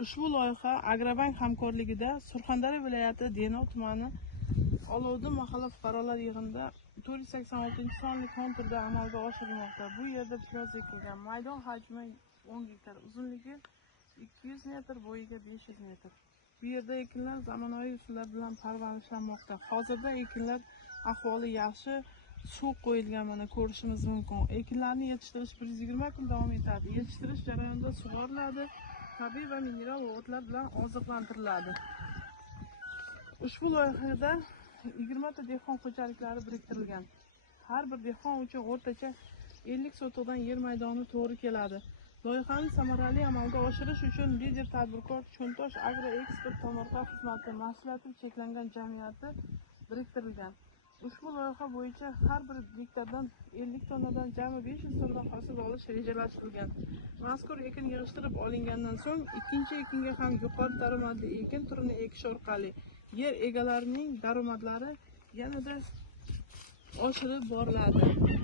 Ushbu loyiha Agrobank hamkorligida Surxondaryo viloyati Denov tumani Olovdi mahalla fuqarolar yig'inida 486-sonli konturda amalga oshirilmoqda. Bu yerda piyoz ekilgan. Maydon hajmi 10 gektar, uzunligi 200 metr, bo'yiga 500 metr. Bu yerda ekinlar zamonaviy usullar bilan parvarishlanmoqda. Hozirda ekinlar ahvoli yaxshi, suv qo'yilgan, mana ko'rishimiz mumkin. Ekinlarni yetishtirish 120 kun davom etadi. Yetishtirish jarayonida sug'oriladi, tabiiy va mineral o'tlar bilan oziqlantiriladi. Ushbu loyihada 20 ta dehqon xo'jaliklari biriktirilgan. Har bir dehqon uchun o'rtacha 50 sotixdan yer maydoni to'g'ri keladi. Loyihani samarali amalga oshirish uchun Lider tadbirkor Cho'ntosh Agro Eksport tomorqa xizmati mas'uliyati cheklangan jamiyati biriktirilgan. Ushbu loyiha bo'yicha har bir gektardan 50 tonnadan jami 500 tonna hosil olish rejalashtirilgan. Mazkur ekin yig'ishtirib olingandan so'ng ikkinchi ekinga ham yuqori daromadli ekin turini ekish orqali yer egalarining daromadlari yanada oshirib boriladi.